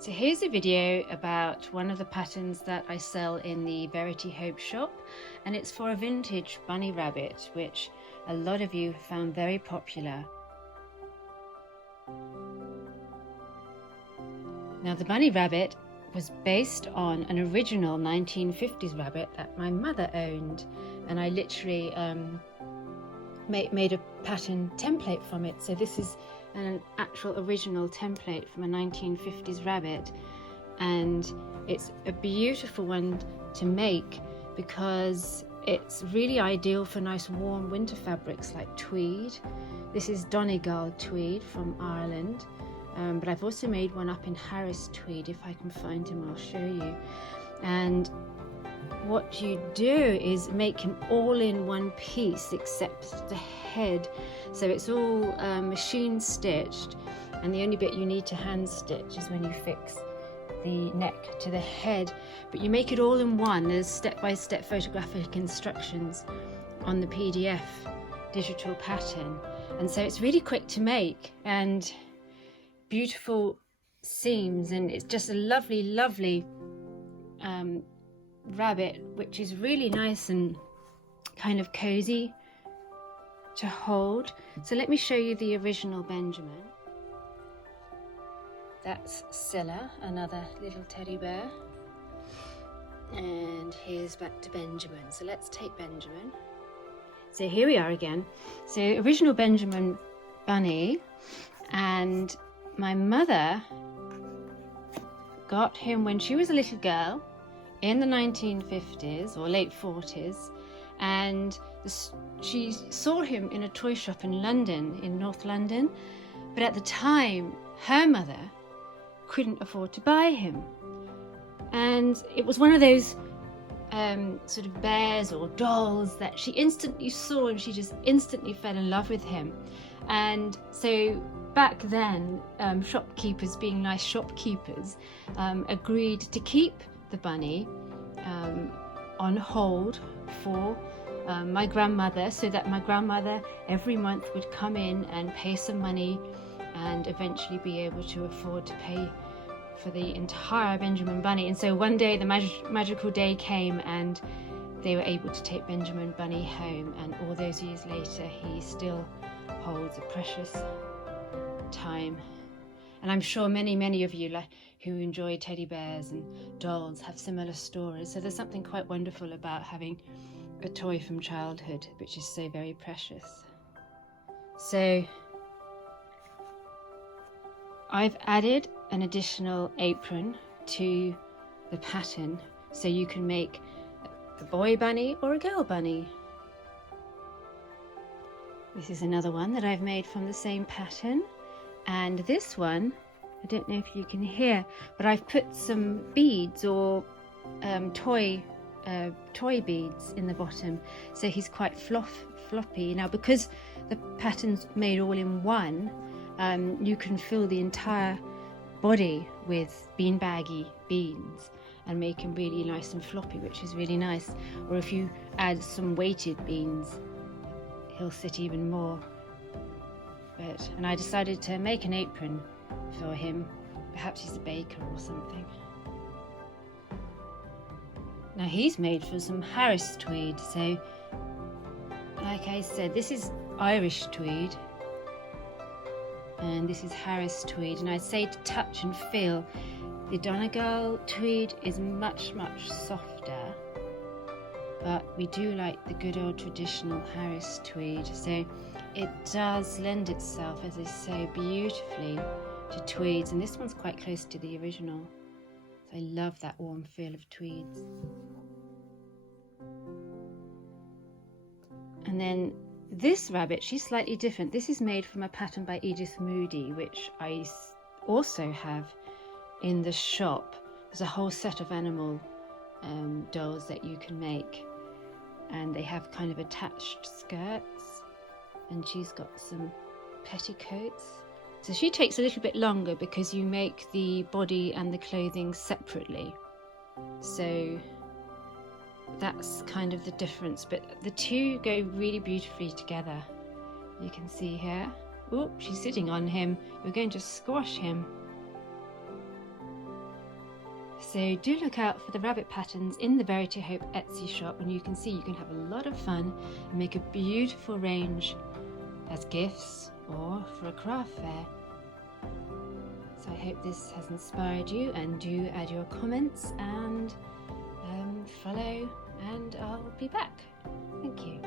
So here's a video about one of the patterns that I sell in the Verity Hope shop, and it's for a vintage bunny rabbit, which a lot of you have found very popular. Now the bunny rabbit was based on an original 1950s rabbit that my mother owned, and I literally made a pattern template from it. So this is an actual original template from a 1950s rabbit, and it's a beautiful one to make because it's really ideal for nice warm winter fabrics like tweed. This is Donegal tweed from Ireland, but I've also made one up in Harris tweed. If I can find him, I'll show you. And what you do is make him all in one piece except the head, so it's all machine stitched, and the only bit you need to hand stitch is when you fix the neck to the head, but you make it all in one. There's step-by-step photographic instructions on the PDF digital pattern, and so it's really quick to make and beautiful seams, and it's just a lovely rabbit, which is really nice and kind of cozy to hold. So let me show you the original Benjamin. That's Scylla, another little teddy bear, and here's back to Benjamin. So let's take Benjamin. So here we are again. So original Benjamin bunny, and my mother got him when she was a little girl in the 1950s or late 40s, and she saw him in a toy shop in London, in North London, but at the time her mother couldn't afford to buy him, and it was one of those sort of bears or dolls that she instantly saw, and she just instantly fell in love with him. And so back then, shopkeepers, being nice shopkeepers, agreed to keep the bunny on hold for my grandmother, so that my grandmother every month would come in and pay some money and eventually be able to afford to pay for the entire Benjamin bunny. And so one day the magical day came, and they were able to take Benjamin bunny home, and all those years later he still holds a precious time. And I'm sure many of you who enjoy teddy bears and dolls have similar stories. So there's something quite wonderful about having a toy from childhood, which is so very precious. So I've added an additional apron to the pattern, so you can make a boy bunny or a girl bunny. This is another one that I've made from the same pattern, and this one, I don't know if you can hear, but I've put some beads or toy beads in the bottom, so he's quite floppy. Now because the pattern's made all in one, you can fill the entire body with beanbaggy beans and make him really nice and floppy, which is really nice. Or if you add some weighted beans, he'll sit even more. And I decided to make an apron for him. Perhaps he's a baker or something. Now he's made for some Harris tweed. So like I said, this is Irish tweed and this is Harris tweed, and I'd say to touch and feel, the Donegal tweed is much softer, but we do like the good old traditional Harris tweed, so it does lend itself, as I say, beautifully to tweeds. And this one's quite close to the original, so I love that warm feel of tweeds. And then this rabbit, she's slightly different. This is made from a pattern by Edith Moody, which I also have in the shop. There's a whole set of animal dolls that you can make, and they have kind of attached skirts, and she's got some petticoats. So she takes a little bit longer because you make the body and the clothing separately, so that's kind of the difference, but the two go really beautifully together. You can see here. Oh, she's sitting on him. We're going to squash him. So do look out for the rabbit patterns in the Verity Hope Etsy shop, and you can see you can have a lot of fun and make a beautiful range as gifts or for a craft fair. So I hope this has inspired you, and do add your comments and follow, and I'll be back. Thank you.